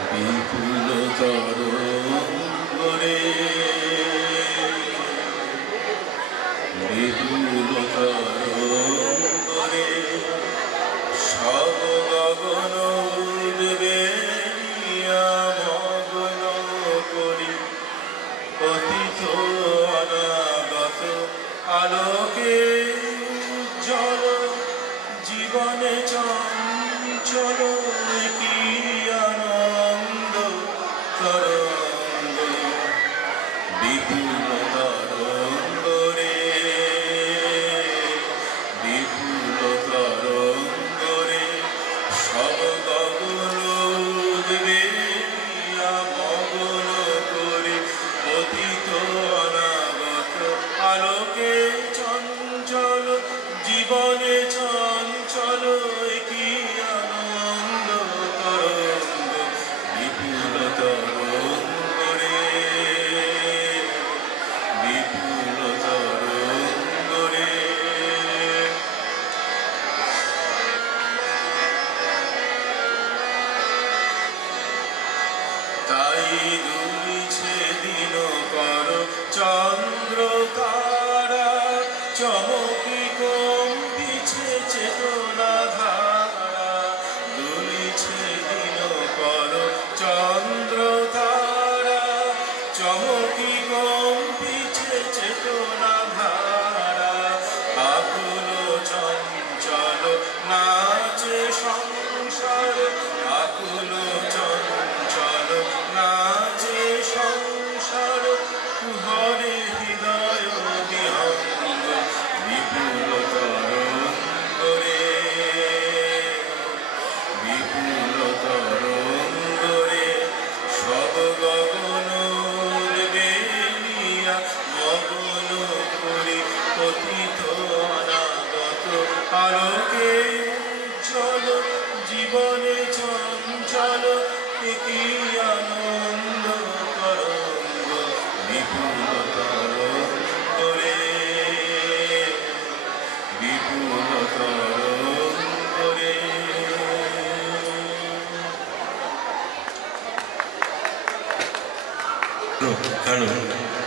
বিপুল তরঙ্গরে বিপুল তরঙ্গরে সব গগন উদ্বেলিয়া মগ্ন করি অতীত অনাগত আলোকে উজ্জ্বল জীবনে চঞ্চল কি আনন্দ তরঙ্গ বিপুল তরঙ্গরে বিপুল তরঙ্গরে সব গগন উদ্বেলিয়া মগ্ন করে অতীত অনাগত আলোকে চঞ্চল জীবনে চঞ্চল কি আনন্দ তরঙ্গ বিপুল তরঙ্গরে বিপুল তরঙ্গরে তাই দুলিছে দিন কর চন্দ্র তারা চমকি কম্পিছে চেতনা ধারা দুলিছে দিন কর চন্দ্র তারা চমকি কম্পিছে চেতনা ধারা আকুল চঞ্চল নাচে সংসার আকুল চঞ্চল নাচে সংসার কুহরে হৃদয় বিহঙ্গ বিপুল তরঙ্গরে বিপুল তরঙ্গরে সব গগন উদ্বেলিয়া মগ্ন করি অতীত অনাগত আলোকে উজ্জ্বল জীবনে চঞ্চল কি আনন্দ তরঙ্গ বিপুল তরঙ্গরে বিপুল তরঙ্গরে কারণ